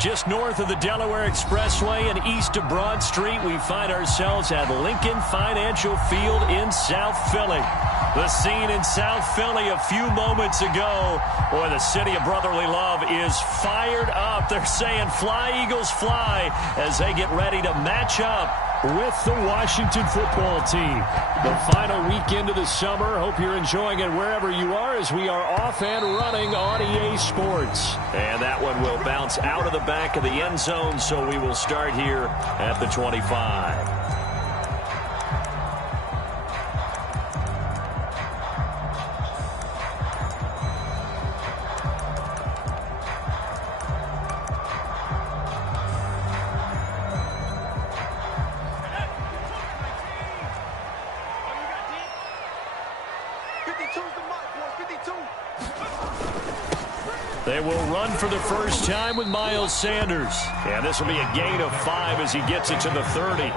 Just north of the Delaware Expressway and east of Broad Street, we find ourselves at Lincoln Financial Field in South Philly. The scene in South Philly a few moments ago. Boy, the city of brotherly love is fired up. They're saying, "Fly, Eagles, fly," as they get ready to match up with the Washington football team. The final weekend of the summer. Hope you're enjoying it wherever you are as we are off and running on EA Sports. And that one will bounce out of the back of the end zone, so we will start here at the 25. They will run for the first time with Miles Sanders. And this will be a gain of 5 as he gets it to the 30.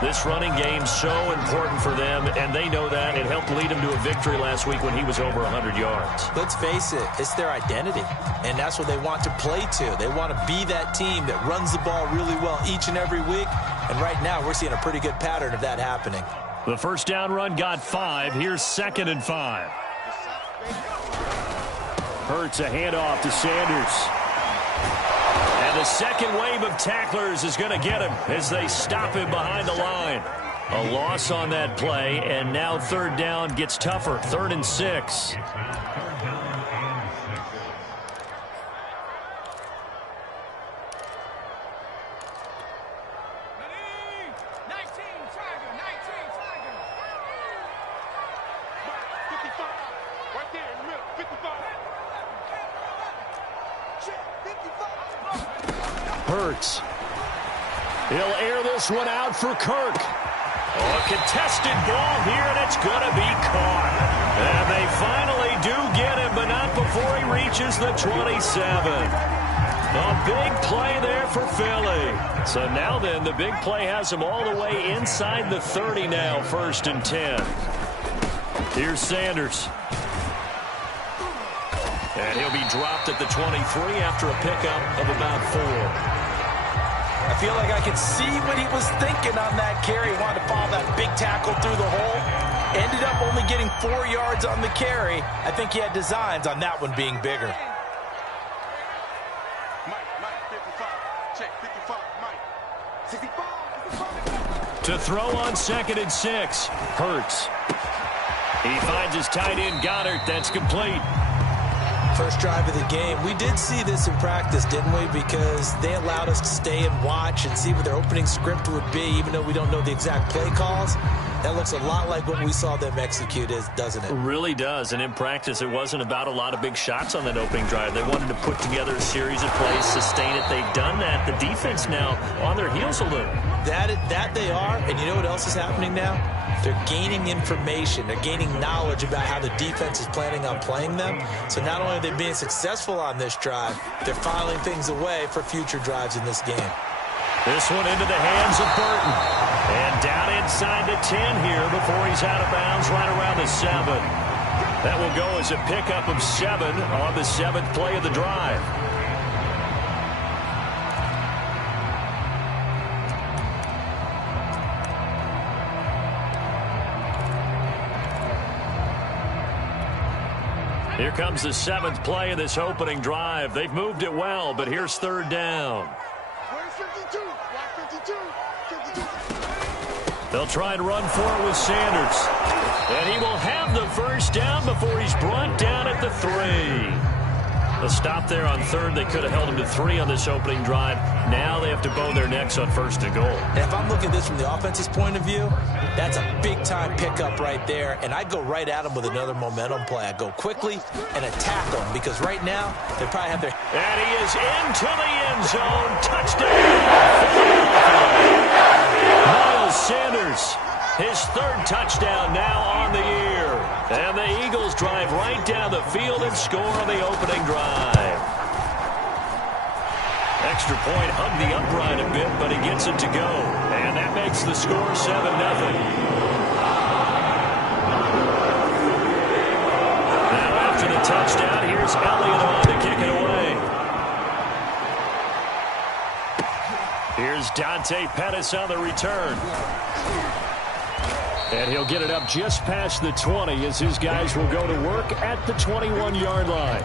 This running game so important for them, and they know that. It helped lead them to a victory last week when he was over 100 yards. Let's face it, it's their identity, and that's what they want to play to. They want to be that team that runs the ball really well each and every week, and right now we're seeing a pretty good pattern of that happening. The first down run got 5. Here's 2nd and 5. Hurts a handoff to Sanders. And the second wave of tacklers is going to get him as they stop him behind the line. A loss on that play, and now 3rd down gets tougher. 3rd and 6. Hurts. He'll air this one out for Kirk. Oh, a contested ball here, and it's going to be caught. And they finally do get him, but not before he reaches the 27. A big play there for Philly. So now then, the big play has him all the way inside the 30 now, 1st and 10. Here's Sanders. And he'll be dropped at the 23 after a pickup of about 4. I feel like I could see what he was thinking on that carry. He wanted to follow that big tackle through the hole. Ended up only getting 4 yards on the carry. I think he had designs on that one being bigger. To throw on 2nd and 6. Hurts. He finds his tight end Goddard. That's complete. First drive of the game. We did see this in practice, didn't we? Because they allowed us to stay and watch and see what their opening script would be, even though we don't know the exact play calls. That looks a lot like what we saw them execute, doesn't it? It really does. And in practice, it wasn't about a lot of big shots on that opening drive. They wanted to put together a series of plays, sustain it. They've done that. The defense now on their heels a little. That they are. And you know what else is happening now? They're gaining information. They're gaining knowledge about how the defense is planning on playing them. So not only are they being successful on this drive, they're filing things away for future drives in this game. This one into the hands of Burton. And down inside the 10 here before he's out of bounds right around the 7. That will go as a pickup of 7 on the 7th play of the drive. Here comes the 7th play of this opening drive. They've moved it well, but here's 3rd down. They'll try and run for it with Sanders. And he will have the first down before he's brought down at the 3. A stop there on 3rd. They could have held him to 3 on this opening drive. Now they have to bow their necks on 1st and goal. And if I'm looking at this from the offense's point of view, that's a big-time pickup right there. And I go right at him with another momentum play. I go quickly and attack them because right now they probably have their... And he is into the end zone. Touchdown! Miles Sanders, his 3rd touchdown now on the year. And the Eagles drive right down the field and score on the opening drive. Extra point hugged the upright a bit, but he gets it to go. And that makes the score 7-0. Now after the touchdown, here's Elliott on to kick it away. Here's Dante Pettis on the return. And he'll get it up just past the 20 as his guys will go to work at the 21-yard line.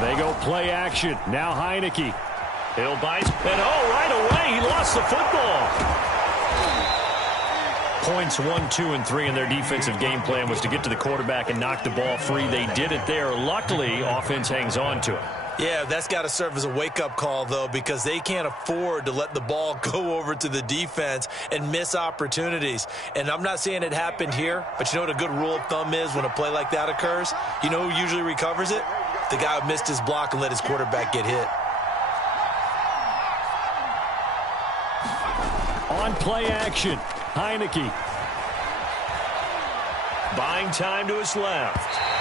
They go play action. Now Heineke. He'll bite. And right away, he lost the football. Points 1, 2, and 3 in their defensive game plan was to get to the quarterback and knock the ball free. They did it there. Luckily, offense hangs on to it. Yeah, that's got to serve as a wake-up call, though, because they can't afford to let the ball go over to the defense and miss opportunities. And I'm not saying it happened here, but you know what a good rule of thumb is when a play like that occurs? You know who usually recovers it? The guy who missed his block and let his quarterback get hit. On play action, Heineke. Buying time to his left.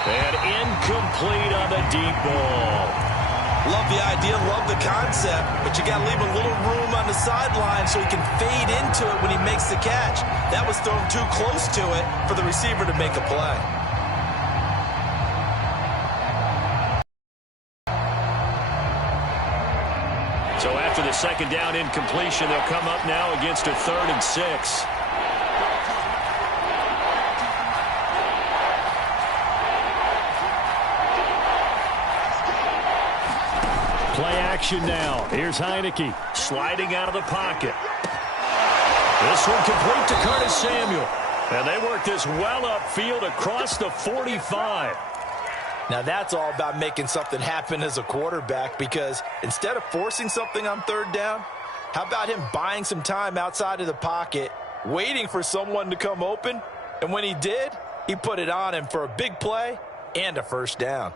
And incomplete on the deep ball. Love the idea, love the concept, but you got to leave a little room on the sideline so he can fade into it when he makes the catch. That was thrown too close to it for the receiver to make a play. So after the second down incompletion, they'll come up now against a 3rd and 6. Play action now. Here's Heineke sliding out of the pocket. This one complete to Curtis Samuel. And they work this well upfield across the 45. Now that's all about making something happen as a quarterback, because instead of forcing something on 3rd down, how about him buying some time outside of the pocket, waiting for someone to come open, and when he did, he put it on him for a big play and a 1st down.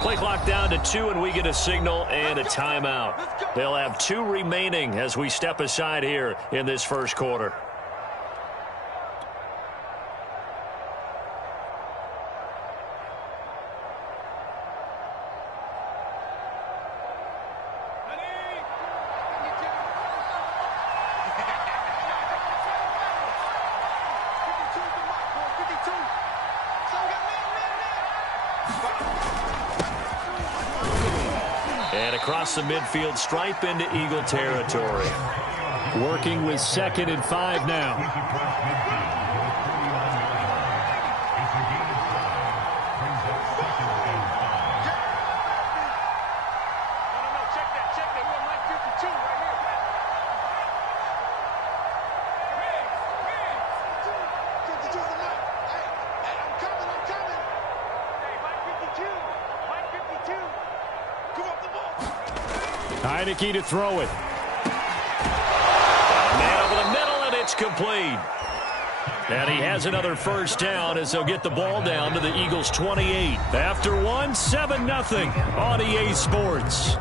Play clock down to 2, and we get a signal and a timeout. They'll have 2 remaining as we step aside here in this first quarter. And across the midfield stripe into Eagle territory. Working with 2nd and 5 now. Heineke to throw it. Man over the middle, and it's complete. And he has another 1st down as they'll get the ball down to the Eagles' 28. After 1, 7-0 on EA Sports.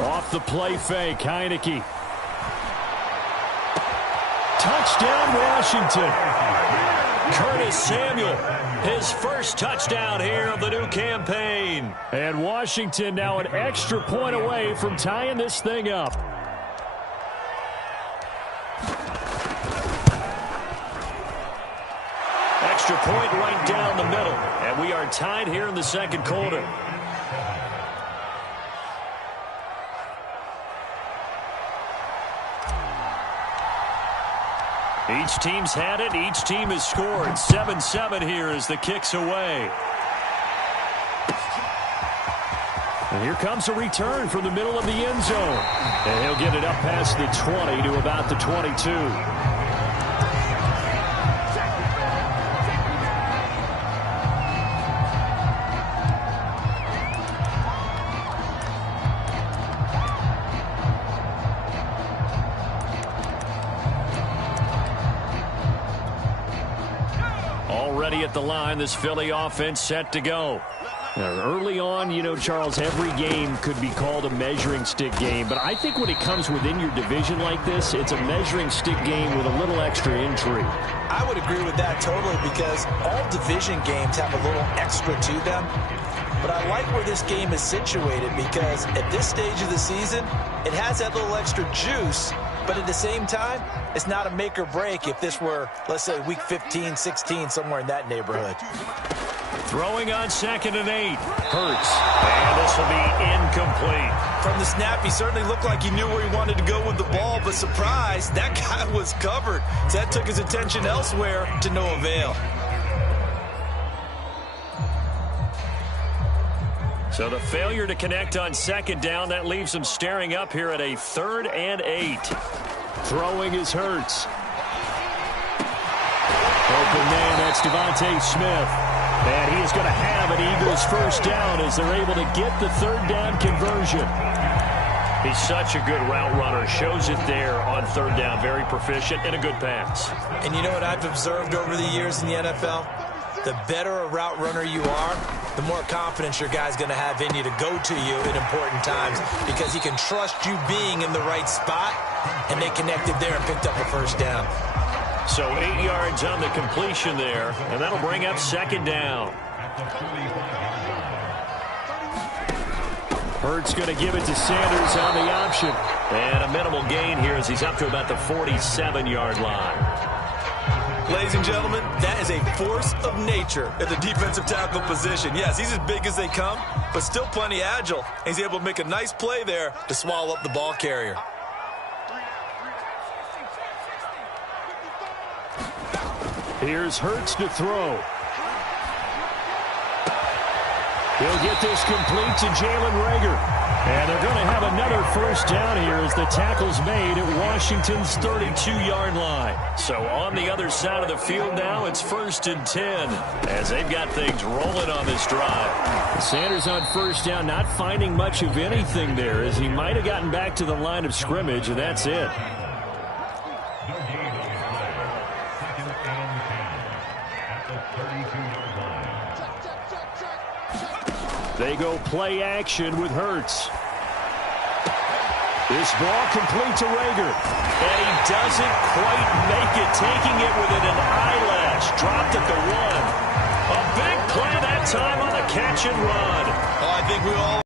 Off the play fake, Heineke. Touchdown, Washington. Curtis Samuel, his first touchdown here of the new campaign. And Washington now an extra point away from tying this thing up. Extra point right down the middle. And we are tied here in the second quarter. Each team's had it. Each team has scored. 7-7 here as the kick's away. And here comes a return from the middle of the end zone. And he'll get it up past the 20 to about the 22. Already at the line, this Philly offense set to go. Now, early on, you know, Charles, every game could be called a measuring stick game. But I think when it comes within your division like this, it's a measuring stick game with a little extra intrigue. I would agree with that totally because all division games have a little extra to them. But I like where this game is situated because at this stage of the season, it has that little extra juice. But at the same time, it's not a make or break if this were, let's say, week 15, 16, somewhere in that neighborhood. Throwing on 2nd and 8. Hurts. And this will be incomplete. From the snap, he certainly looked like he knew where he wanted to go with the ball, but surprise, that guy was covered. So that took his attention elsewhere to no avail. So the failure to connect on 2nd down, that leaves him staring up here at a 3rd and 8. Throwing is Hurts. Open man, that's Devontae Smith. And he is going to have an Eagles first down as they're able to get the 3rd down conversion. He's such a good route runner. Shows it there on 3rd down. Very proficient and a good pass. And you know what I've observed over the years in the NFL? The better a route runner you are, the more confidence your guy's going to have in you to go to you in important times because he can trust you being in the right spot, and they connected there and picked up a first down. So 8 yards on the completion there, and that'll bring up 2nd down. Hurts going to give it to Sanders on the option. And a minimal gain here as he's up to about the 47-yard line. Ladies and gentlemen, that is a force of nature at the defensive tackle position. Yes, he's as big as they come, but still plenty agile. He's able to make a nice play there to swallow up the ball carrier. Here's Hurts to throw. He'll get this complete to Jalen Reagor. And they're going to have another first down here as the tackle's made at Washington's 32-yard line. So on the other side of the field now, it's 1st and 10 as they've got things rolling on this drive. Sanders on first down, not finding much of anything there as he might have gotten back to the line of scrimmage, and that's it. They go play action with Hurts. This ball complete to Reagor. And he doesn't quite make it, taking it within an eyelash. Dropped at the 1. A big play that time on the catch and run. Oh, I think we all...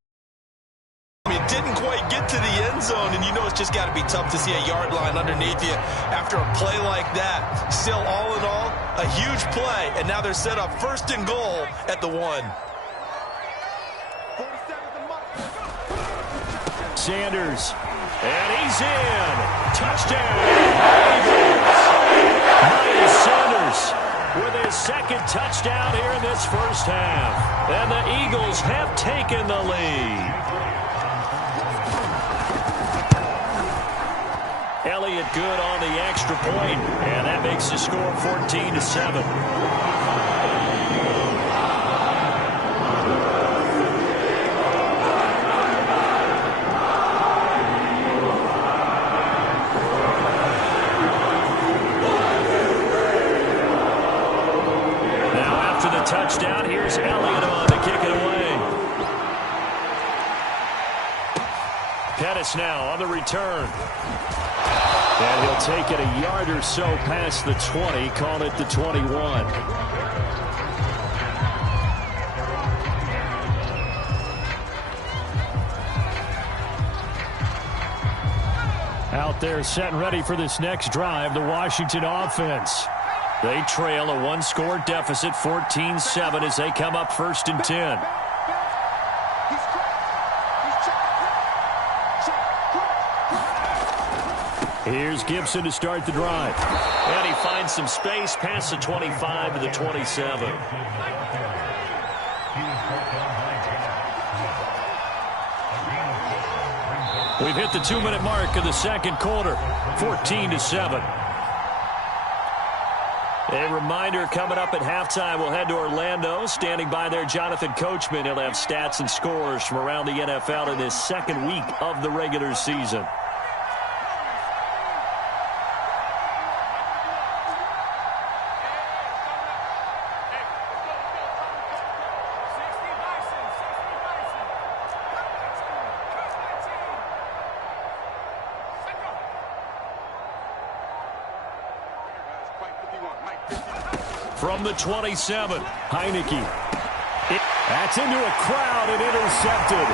didn't quite get to the end zone, and you know it's just got to be tough to see a yard line underneath you after a play like that. Still, all in all, a huge play, and now they're set up 1st and goal at the 1. Sanders, and he's in. Touchdown, Eagles. Miles Sanders with his 2nd touchdown here in this first half. And the Eagles have taken the lead. Elliott good on the extra point, and that makes the score 14-7. Touchdown. Here's Elliott on to kick it away. Pettis now on the return. And he'll take it a yard or so past the 20, call it the 21. Out there set and ready for this next drive, the Washington offense. They trail a one-score deficit, 14-7, as they come up 1st and 10. Here's Gibson to start the drive. And he finds some space past the 25 to the 27. We've hit the 2-minute mark of the second quarter, 14-7. A reminder coming up at halftime, we'll head to Orlando. Standing by there, Jonathan Coachman. He'll have stats and scores from around the NFL in this second week of the regular season. From the 27, Heineke. That's into a crowd and intercepted.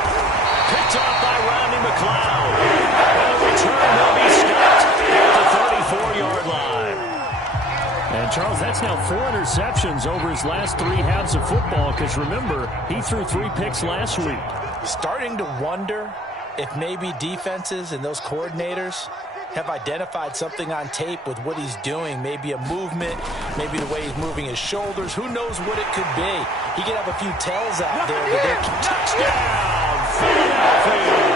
Picked off by Rodney McLeod. And the return will be stopped at the 34-yard line. And, Charles, that's now 4 interceptions over his last 3 halves of football, because, remember, he threw 3 picks last week. Starting to wonder if maybe defenses and those coordinators have identified something on tape with what he's doing. Maybe a movement, maybe the way he's moving his shoulders. Who knows what it could be? He could have a few tells out there. Touchdown, Philadelphia!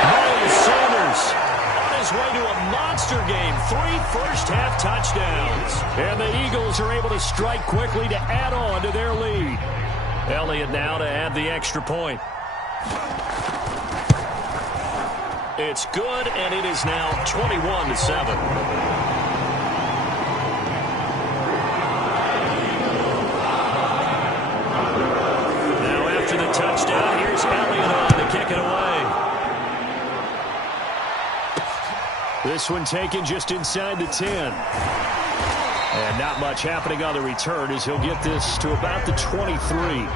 Miles Sanders on his way to a monster game. 3 first-half touchdowns. And the Eagles are able to strike quickly to add on to their lead. Elliott now to add the extra point. It's good, and it is now 21-7. Now after the touchdown, here's Elliott on to kick it away. This one taken just inside the 10. And not much happening on the return as he'll get this to about the 23.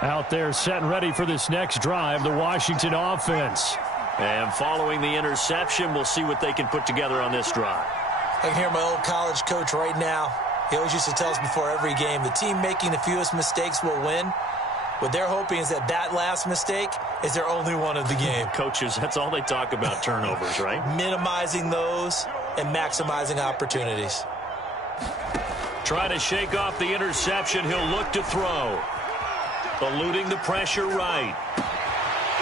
Out there set and ready for this next drive, the Washington offense. And following the interception, we'll see what they can put together on this drive. I can hear my old college coach right now. He always used to tell us before every game, the team making the fewest mistakes will win. What they're hoping is that last mistake is their only one of the game. Coaches, that's all they talk about, turnovers, right? Minimizing those and maximizing opportunities. Trying to shake off the interception, he'll look to throw. Eluding the pressure right.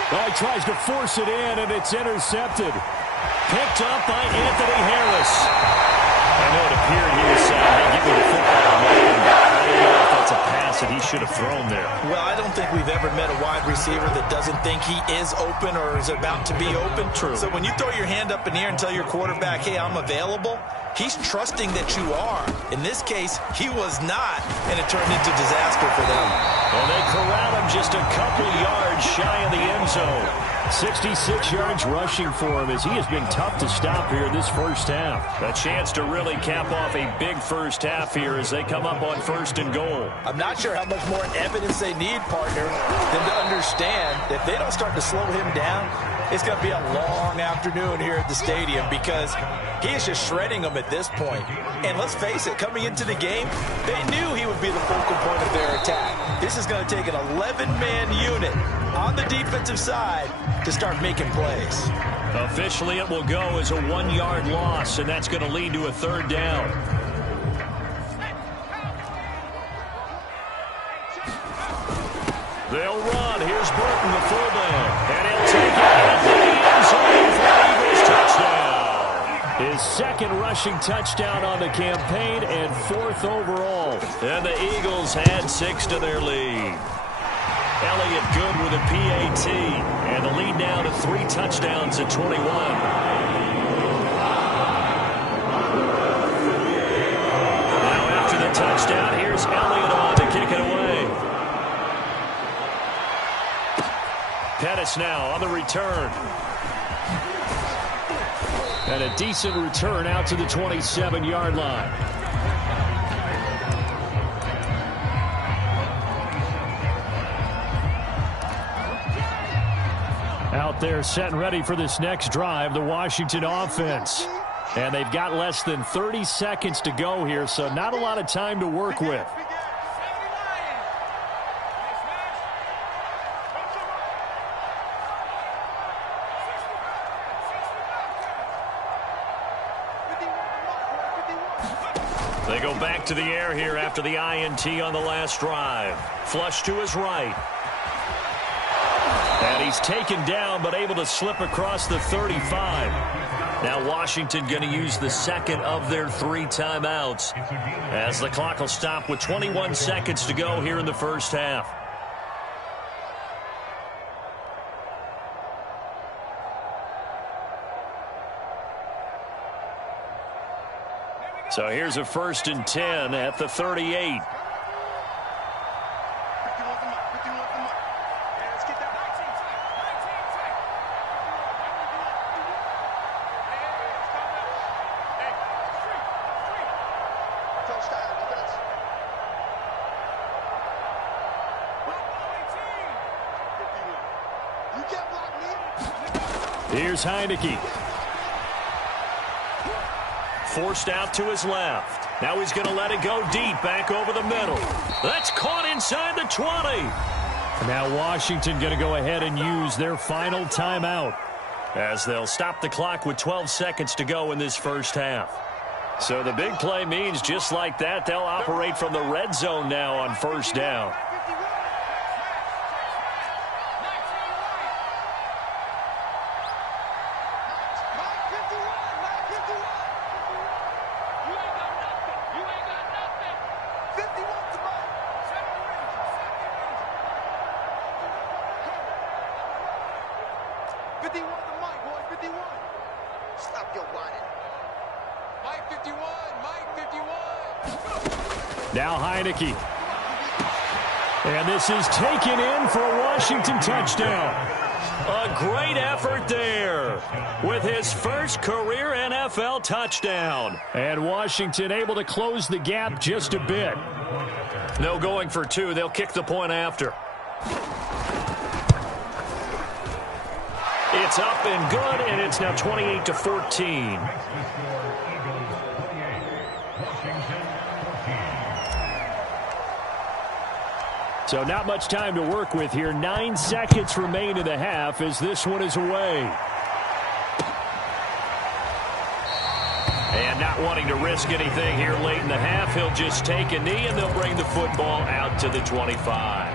Oh, he tries to force it in, and it's intercepted. Picked up by Anthony Harris. I know it appeared he was saying, hey, give me the football. I don't know if that's a pass that he should have thrown there. Well, I don't think we've ever met a wide receiver that doesn't think he is open or is about to be open. True. So when you throw your hand up in the air and tell your quarterback, hey, I'm available, he's trusting that you are. In this case, he was not, and it turned into disaster for them. And they corral him just a couple yards shy of the end zone. 66 yards rushing for him as he has been tough to stop here this first half. A chance to really cap off a big first half here as they come up on 1st and goal. I'm not sure how much more evidence they need, partner, than to understand that if they don't start to slow him down, it's going to be a long afternoon here at the stadium because he is just shredding them at this point. And let's face it, coming into the game, they knew he would be the focal point of their attack. This is going to take an 11-man unit on the defensive side to start making plays. Officially, it will go as a 1-yard loss, and that's going to lead to a 3rd down. They'll run. Here's Burton, the fullback. And he'll take it into the end zone for the Eagles touchdown. His 2nd rushing touchdown on the campaign and 4th overall. And the Eagles had 6 to their lead. Elliott good with a PAT. And the lead now to 3 touchdowns at 21. Now after the touchdown, here's Elliott on to kick it away. Pettis now on the return. And a decent return out to the 27-yard line. Out there set and ready for this next drive, the Washington offense. And they've got less than 30 seconds to go here, so not a lot of time to work with. They go back to the air here after the INT on the last drive. Flush to his right. And he's taken down, but able to slip across the 35. Now Washington going to use the second of their 3 timeouts as the clock will stop with 21 seconds to go here in the first half. So here's a 1st and 10 at the 38. Here's Heineke. Forced out to his left. Now he's going to let it go deep back over the middle. That's caught inside the 20. Now Washington going to go ahead and use their final timeout as they'll stop the clock with 12 seconds to go in this first half. So the big play means just like that, they'll operate from the red zone now on 1st down. Now Heineke. And this is taken in for a Washington touchdown. A great effort there with his first career NFL touchdown. And Washington able to close the gap just a bit. No going for 2. They'll kick the point after. It's up and good, and it's now 28-14. So not much time to work with here. 9 seconds remain in the half as this one is away. And not wanting to risk anything here late in the half, he'll just take a knee and they'll bring the football out to the 25.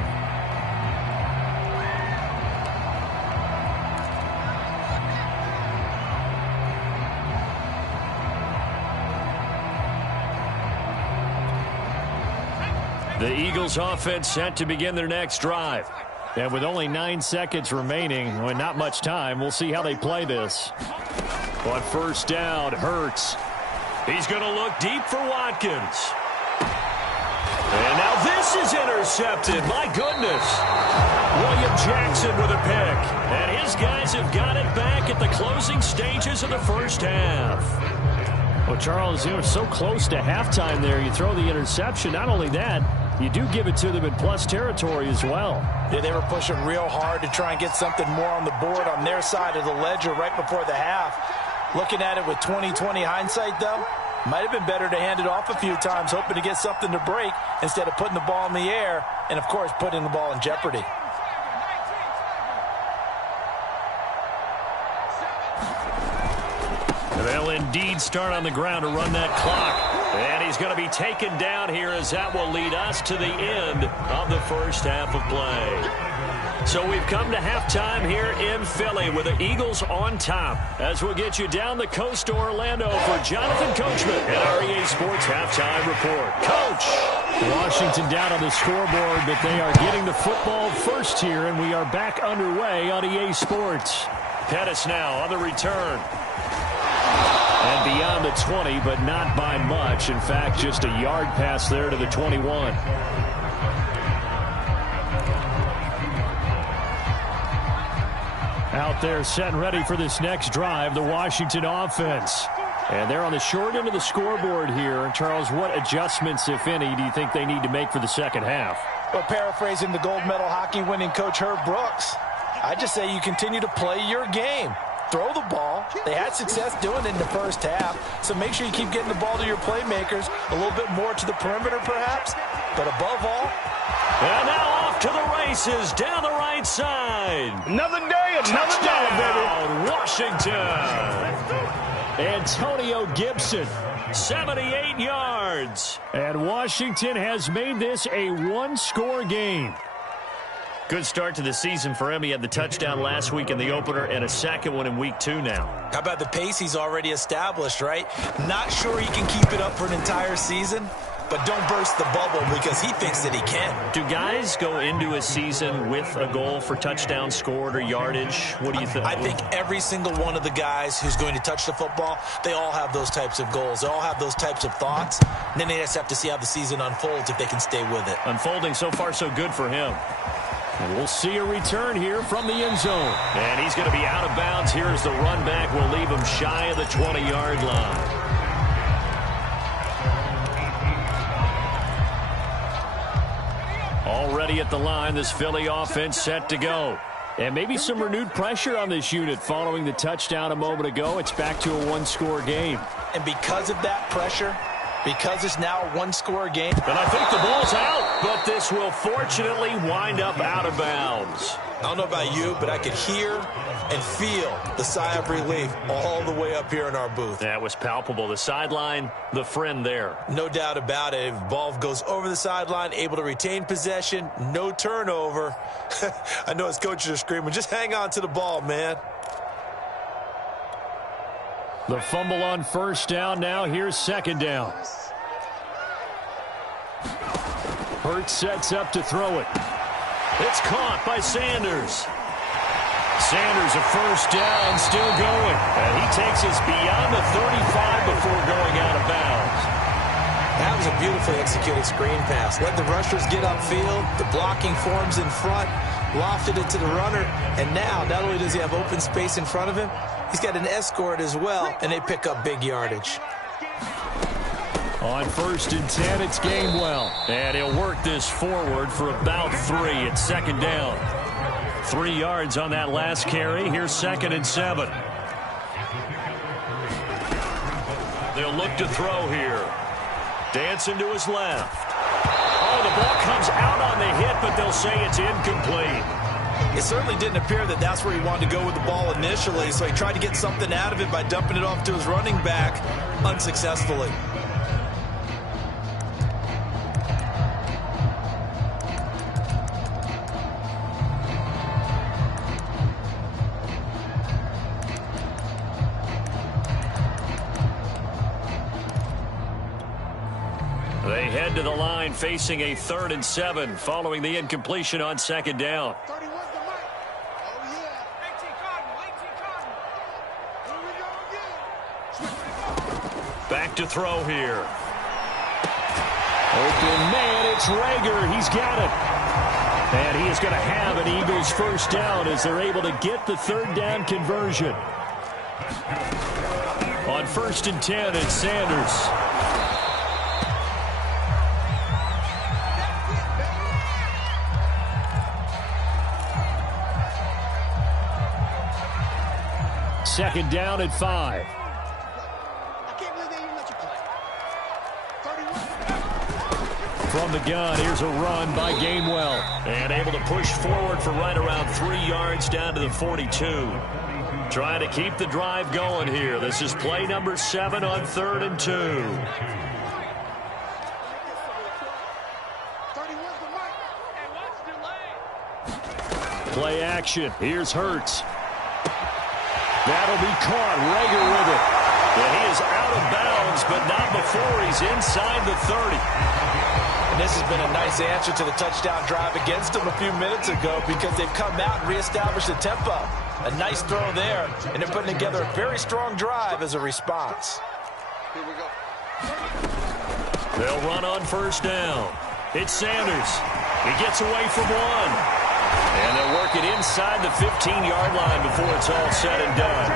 The Eagles offense set to begin their next drive. And with only 9 seconds remaining, and not much time, we'll see how they play this. On 1st down, Hurts. He's going to look deep for Watkins. And now this is intercepted. My goodness. William Jackson with a pick. And his guys have got it back at the closing stages of the first half. Well, Charles, you were so close to halftime there. You throw the interception. Not only that, you do give it to them in plus territory as well. Yeah, they were pushing real hard to try and get something more on the board on their side of the ledger right before the half. Looking at it with 20/20 hindsight, though, might have been better to hand it off a few times, hoping to get something to break instead of putting the ball in the air and, of course, putting the ball in jeopardy. They'll indeed start on the ground to run that clock. And he's going to be taken down here as that will lead us to the end of the first half of play. So we've come to halftime here in Philly with the Eagles on top as we'll get you down the coast to Orlando for Jonathan Coachman at our EA Sports Halftime Report. Coach! Washington down on the scoreboard, but they are getting the football first here, and we are back underway on EA Sports. Pettis now on the return. And beyond the 20, but not by much. In fact, just a yard pass there to the 21. Out there set and ready for this next drive, the Washington offense. And they're on the short end of the scoreboard here. And Charles, what adjustments, if any, do you think they need to make for the second half? Well, paraphrasing the gold medal hockey winning coach Herb Brooks, I just say you continue to play your game. Throw the ball. They had success doing it in the first half, so make sure you keep getting the ball to your playmakers, a little bit more to the perimeter perhaps, but above all. And now off to the races down the right side. Another day, another day, baby. Washington. Antonio Gibson, 78 yards. And Washington has made this a one-score game. Good start to the season for him. He had the touchdown last week in the opener and a second one in week 2 now. How about the pace he's already established, right? Not sure he can keep it up for an entire season, but don't burst the bubble because he thinks that he can. Do guys go into a season with a goal for touchdown scored or yardage? What do you think? I think every single one of the guys who's going to touch the football, they all have those types of goals. They all have those types of thoughts. And then they just have to see how the season unfolds if they can stay with it. Unfolding so far so good for him. And we'll see a return here from the end zone. And he's going to be out of bounds. Here as the run back will leave him shy of the 20-yard line. Already at the line, this Philly offense set to go. And maybe some renewed pressure on this unit following the touchdown a moment ago. It's back to a one-score game. And because of that pressure, because it's now a one-score game. And I think the ball's out, but this will fortunately wind up out of bounds. I don't know about you, but I could hear and feel the sigh of relief all the way up here in our booth. That was palpable. The sideline, the friend there. No doubt about it. If ball goes over the sideline, able to retain possession, no turnover. I know his coaches are screaming, just hang on to the ball, man. The fumble on first down now. Here's second down. Hurts sets up to throw it. It's caught by Sanders. Sanders a first down, still going. And he takes us beyond the 35 before going out of bounds. That was a beautifully executed screen pass. Let the rushers get upfield. The blocking forms in front. Lofted it to the runner. And now, not only does he have open space in front of him, he's got an escort as well, and they pick up big yardage. On 1st and 10, it's Gainwell. And he'll work this forward for about 3 at second down. 3 yards on that last carry. Here's 2nd and 7. They'll look to throw here. Dancing to his left. Oh, the ball comes out on the hit, but they'll say it's incomplete. It certainly didn't appear that that's where he wanted to go with the ball initially, so he tried to get something out of it by dumping it off to his running back unsuccessfully. They head to the line facing a 3rd and 7 following the incompletion on second down. Back to throw here. Open man, it's Rager. He's got it. And he is going to have an Eagles first down as they're able to get the 3rd down conversion. On 1st and 10, it's Sanders. Second down at 5. From the gun, here's a run by Gainwell. And able to push forward for right around 3 yards down to the 42. Trying to keep the drive going here. This is play number 7 on 3rd and 2. Play action. Here's Hurts. That'll be caught. Rager with it. And he is out of bounds, but not before he's inside the 30. And this has been a nice answer to the touchdown drive against them a few minutes ago because they've come out and reestablished the tempo. A nice throw there, and they're putting together a very strong drive as a response. Here we go. They'll run on first down. It's Sanders. He gets away from one. And they'll work it inside the 15-yard line before it's all said and done.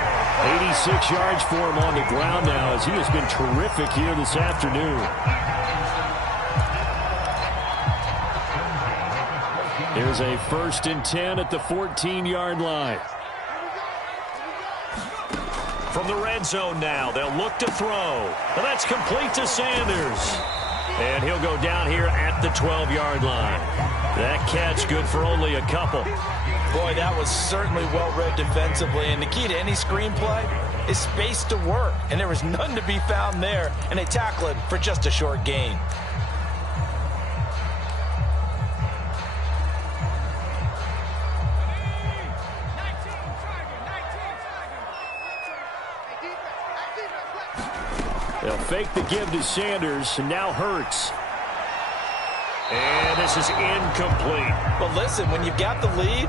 86 yards for him on the ground now as he has been terrific here this afternoon. Here's a 1st and 10 at the 14-yard line. From the red zone now, they'll look to throw. And that's complete to Sanders. And he'll go down here at the 12-yard line. That catch good for only a couple. Boy, that was certainly well-read defensively. And the key to any screenplay is space to work. And there was none to be found there. And they tackle it for just a short gain. They'll fake the give to Sanders, and now Hurts. And this is incomplete. But listen, when you've got the lead,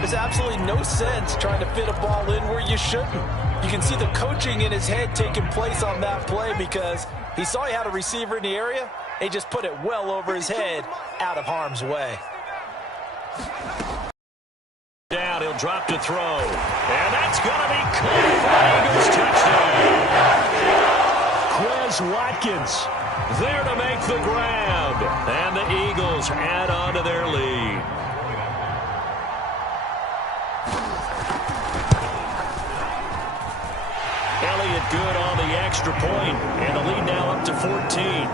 there's absolutely no sense trying to fit a ball in where you shouldn't. You can see the coaching in his head taking place on that play because he saw he had a receiver in the area. He just put it well over his head, out of harm's way. Down, he'll drop to throw. And that's going to be caught for an Eagles touchdown. Quez Watkins there to make the grab. And the Eagles add on to their lead. Elliott good on the extra point, and the lead now up to 14.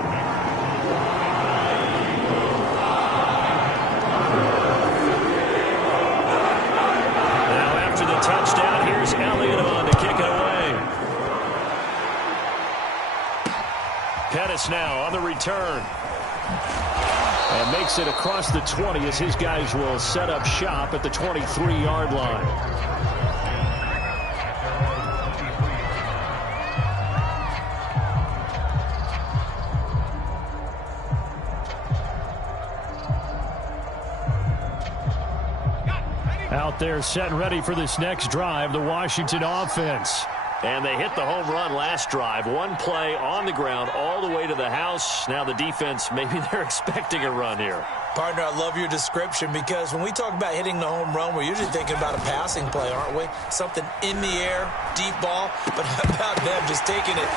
Touchdown. Here's Elliott on to kick it away. Pettis now on the return. And makes it across the 20 as his guys will set up shop at the 23-yard line. Out there set and ready for this next drive, the Washington offense. And they hit the home run last drive. One play on the ground all the way to the house. Now the defense, maybe they're expecting a run here. Partner, I love your description because when we talk about hitting the home run, we're usually thinking about a passing play, aren't we? Something in the air, deep ball. But how about them just taking it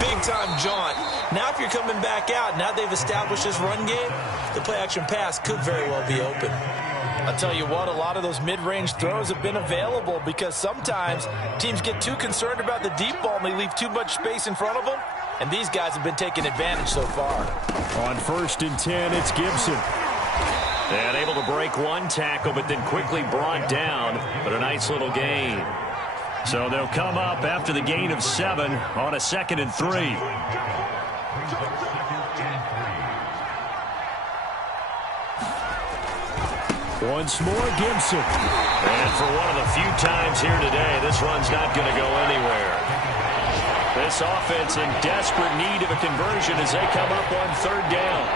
big-time jaunt? Now if you're coming back out, now they've established this run game, the play-action pass could very well be open. I'll tell you what, a lot of those mid-range throws have been available because sometimes teams get too concerned about the deep ball and they leave too much space in front of them. And these guys have been taking advantage so far. On 1st and 10, it's Gibson. And able to break one tackle, but then quickly brought down. But a nice little gain. So they'll come up after the gain of 7 on a 2nd and 3. Once more, Gibson. And for one of the few times here today, this run's not going to go anywhere. This offense in desperate need of a conversion as they come up on 3rd down.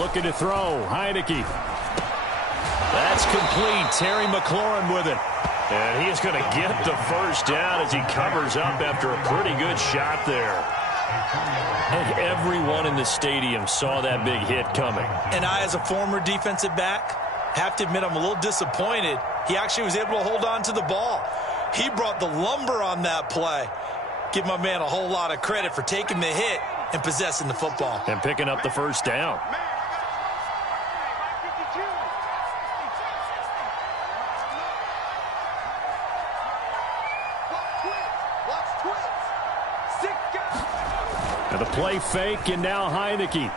Looking to throw, Heineke. That's complete. Terry McLaurin with it. And he is going to get the 1st down as he covers up after a pretty good shot there. And everyone in the stadium saw that big hit coming. And I, as a former defensive back, have to admit I'm a little disappointed. He actually was able to hold on to the ball. He brought the lumber on that play. Give my man a whole lot of credit for taking the hit and possessing the football. And picking up the 1st down. And the play fake, and now Heineke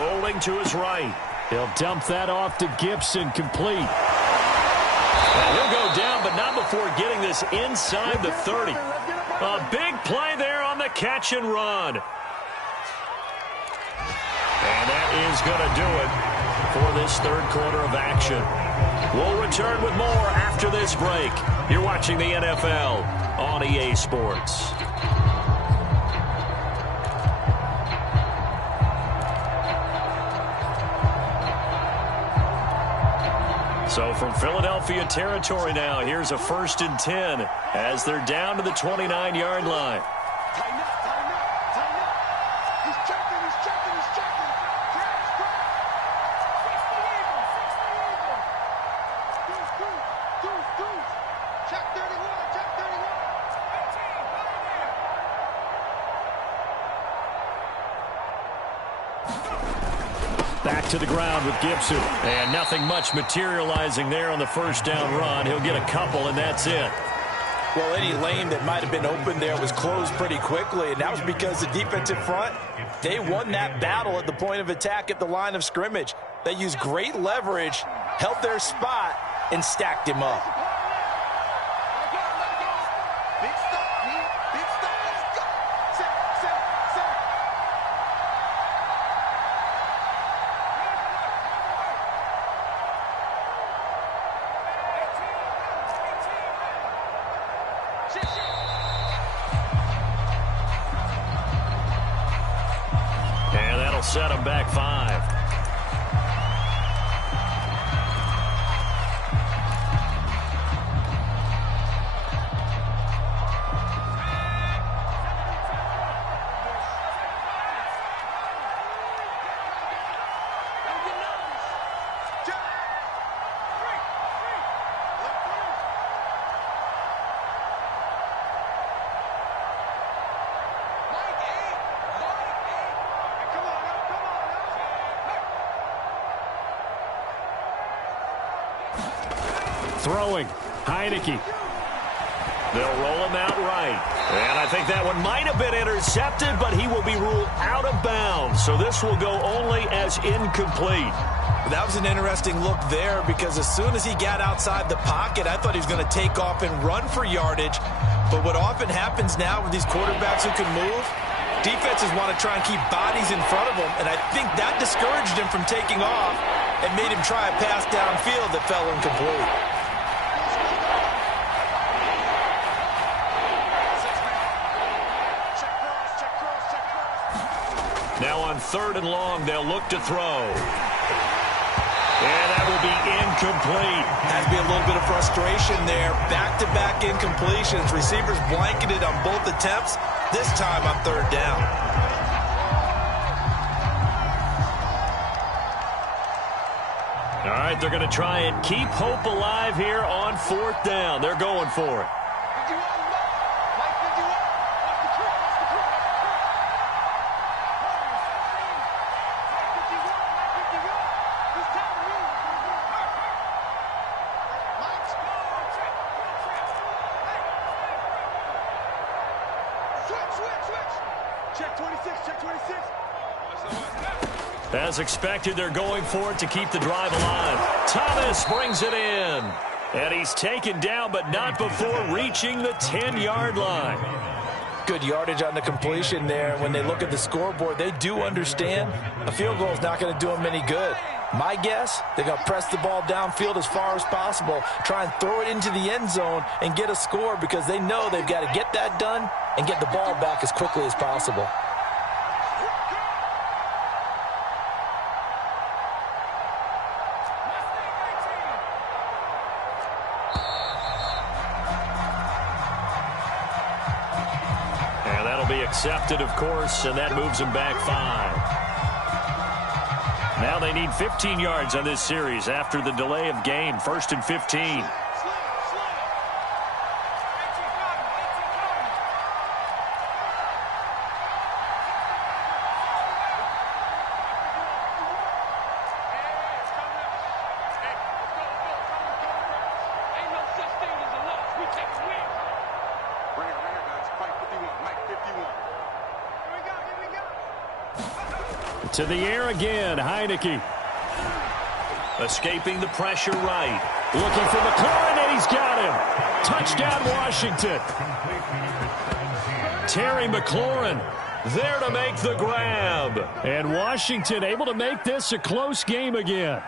rolling to his right. He'll dump that off to Gibson, complete. And he'll go down, but not before getting this inside the 30. A big play there on the catch and run. And that is going to do it for this 3rd quarter of action. We'll return with more after this break. You're watching the NFL on EA Sports. So from Philadelphia territory now, here's a 1st and 10 as they're down to the 29-yard line. Tighten up, tighten up, tighten up. He's checking, he's checking, he's checking. Traps, traps. 6 to Eagles, 6 to Eagles. Back to the ground with Gibson. And nothing much materializing there on the first down run. He'll get a couple, and that's it. Well, any lane that might have been open there was closed pretty quickly, and that was because the defensive front, they won that battle at the point of attack at the line of scrimmage. They used great leverage, held their spot, and stacked him up. Big stop, big stop, let's go. Set. And that'll set him back 5. Throwing, Heineke. They'll roll him out right. And I think that one might have been intercepted, but he will be ruled out of bounds. So this will go only as incomplete. That was an interesting look there because as soon as he got outside the pocket, I thought he was going to take off and run for yardage. But what often happens now with these quarterbacks who can move, defenses want to try and keep bodies in front of them. And I think that discouraged him from taking off and made him try a pass downfield that fell incomplete. Now on 3rd and long, they'll look to throw. And that will be incomplete. Has to be a little bit of frustration there. Back-to-back incompletions. Receivers blanketed on both attempts, this time on 3rd down. All right, they're going to try and keep hope alive here on 4th down. They're going for it. Check 26. As expected, they're going for it to keep the drive alive. Thomas brings it in. And he's taken down, but not before reaching the 10-yard line. Good yardage on the completion there. When they look at the scoreboard, they do understand a field goal is not going to do them any good. My guess, they're going to press the ball downfield as far as possible, try and throw it into the end zone and get a score because they know they've got to get that done and get the ball back as quickly as possible. And that'll be accepted, of course, and that moves them back 5. Now they need 15 yards on this series after the delay of game. 1st and 15. To the air again, Heineke. Escaping the pressure right. Looking for McLaurin, and he's got him. Touchdown, Washington. Terry McLaurin there to make the grab. And Washington able to make this a close game again.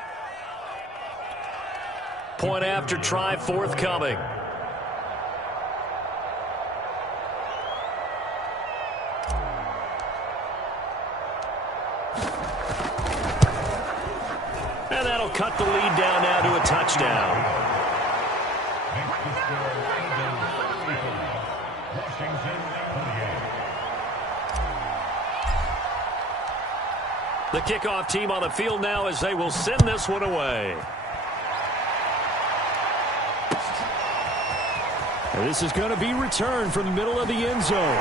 Point after try forthcoming. And that'll cut the lead down now to a touchdown. The kickoff team on the field now as they will send this one away. And this is going to be returned from the middle of the end zone.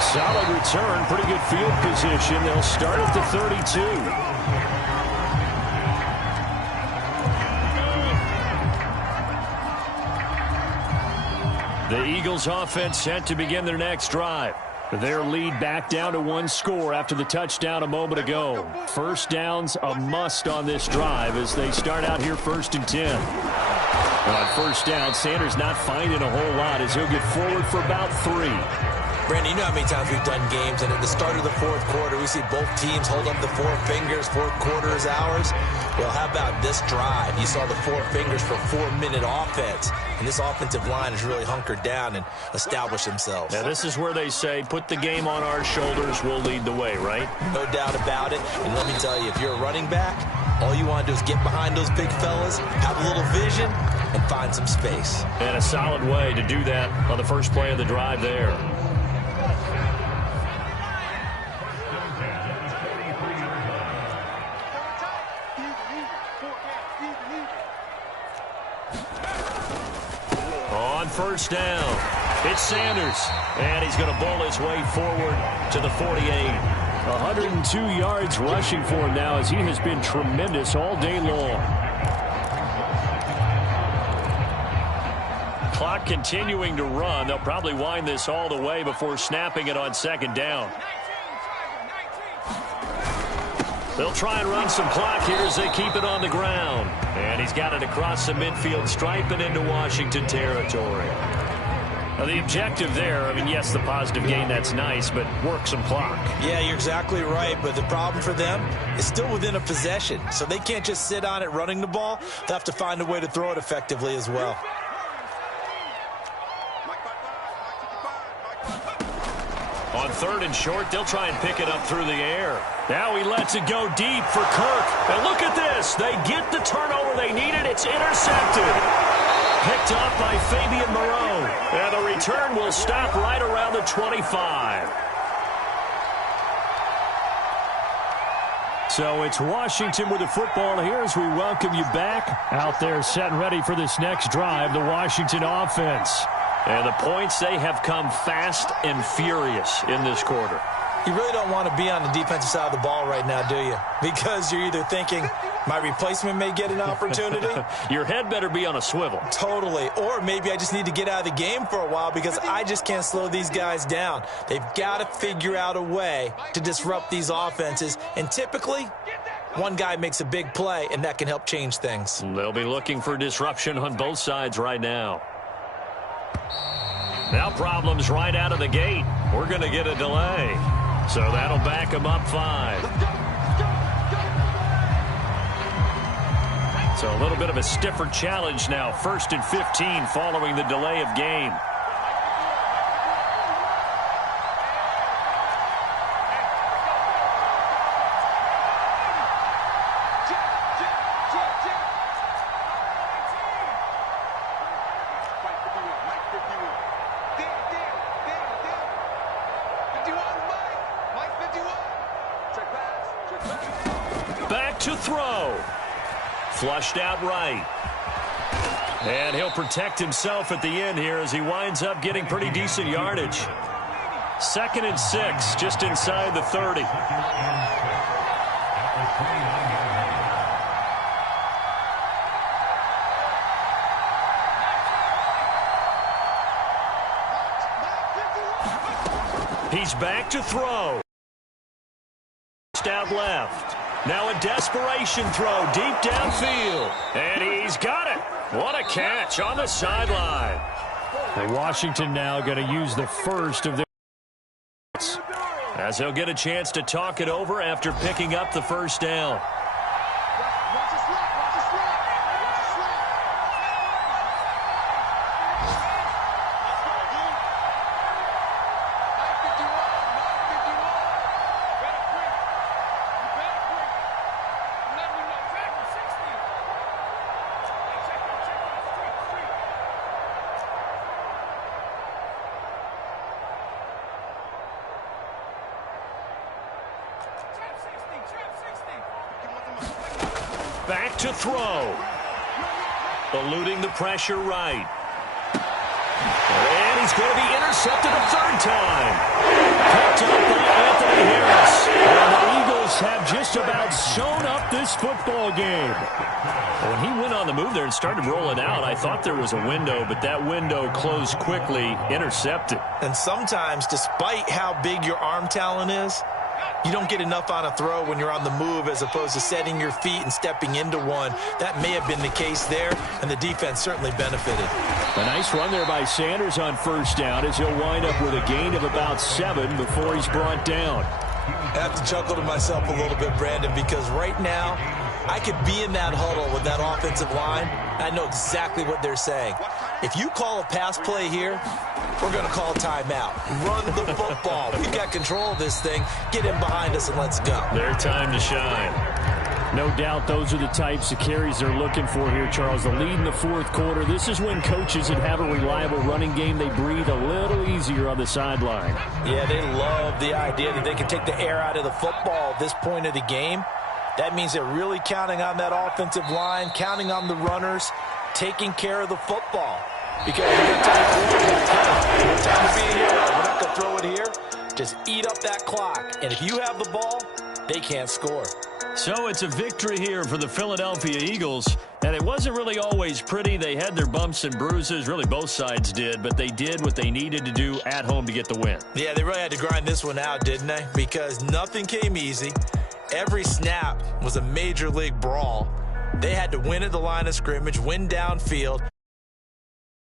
Solid return, pretty good field position. They'll start at the 32. The Eagles offense set to begin their next drive. Their lead back down to one score after the touchdown a moment ago. First down's a must on this drive as they start out here 1st and 10. On first down, Sanders not finding a whole lot as he'll get forward for about 3. Brandon, you know how many times we've done games, and at the start of the fourth quarter, we see both teams hold up the 4 fingers, fourth quarter is ours. Well, how about this drive? You saw the 4 fingers for 4-minute offense, and this offensive line has really hunkered down and established themselves. Now, this is where they say, put the game on our shoulders, we'll lead the way, right? No doubt about it, and let me tell you, if you're a running back, all you want to do is get behind those big fellas, have a little vision, and find some space. And a solid way to do that on the first play of the drive there. On first down, it's Sanders, and he's going to bowl his way forward to the 48. 102 yards rushing for him now as he has been tremendous all day long. Clock continuing to run. They'll probably wind this all the way before snapping it on second down. They'll try and run some clock here as they keep it on the ground. And he's got it across the midfield stripe and into Washington territory. Now, the objective there, I mean, yes, the positive gain, that's nice, but work some clock. Yeah, you're exactly right, but the problem for them is still within a possession. So they can't just sit on it running the ball. They'll have to find a way to throw it effectively as well. On 3rd and short, they'll try and pick it up through the air. Now he lets it go deep for Kirk. And look at this. They get the turnover they needed. It's intercepted. Picked off by Fabian Moreau. And the return will stop right around the 25. So it's Washington with the football here as we welcome you back. Out there set and ready for this next drive, the Washington offense. And the points, they have come fast and furious in this quarter. You really don't want to be on the defensive side of the ball right now, do you? Because you're either thinking, my replacement may get an opportunity. Your head better be on a swivel. Totally. Or maybe I just need to get out of the game for a while because I just can't slow these guys down. They've got to figure out a way to disrupt these offenses. And typically, one guy makes a big play, and that can help change things. They'll be looking for disruption on both sides right now. Now problems right out of the gate. We're going to get a delay. So that'll back them up 5. So a little bit of a stiffer challenge now. 1st and 15 following the delay of game. Back to throw. Flushed out right. And he'll protect himself at the end here as he winds up getting pretty decent yardage. 2nd and 6, just inside the 30. He's back to throw. Out left. Now a desperation throw deep downfield. And he's got it. What a catch on the sideline. And Washington now going to use the first of their as they'll get a chance to talk it over after picking up the first down. Back to throw. Eluding the pressure right. And he's going to be intercepted a third time. Picked up by Anthony Harris. And the Eagles have just about sewn up this football game. When he went on the move there and started rolling out, I thought there was a window, but that window closed quickly, intercepted. And sometimes, despite how big your arm talent is, you don't get enough on a throw when you're on the move as opposed to setting your feet and stepping into one. That may have been the case there, and the defense certainly benefited. A nice run there by Sanders on first down as he'll wind up with a gain of about 7 before he's brought down. I have to chuckle to myself a little bit, Brandon, because right now I could be in that huddle with that offensive line. I know exactly what they're saying. If you call a pass play here, we're going to call timeout. Run the football. We've got control of this thing. Get in behind us and let's go. Their time to shine. No doubt those are the types of carries they're looking for here, Charles. The lead in the fourth quarter. This is when coaches that have a reliable running game, they breathe a little easier on the sideline. Yeah, they love the idea that they can take the air out of the football at this point of the game. That means they're really counting on that offensive line, counting on the runners, taking care of the football. Because we're time to be a hero. We're not going to throw it here. Just eat up that clock. And if you have the ball, they can't score. So it's a victory here for the Philadelphia Eagles. And it wasn't really always pretty. They had their bumps and bruises. Really, both sides did. But they did what they needed to do at home to get the win. Yeah, they really had to grind this one out, didn't they? Because nothing came easy. Every snap was a major league brawl. They had to win at the line of scrimmage, win downfield.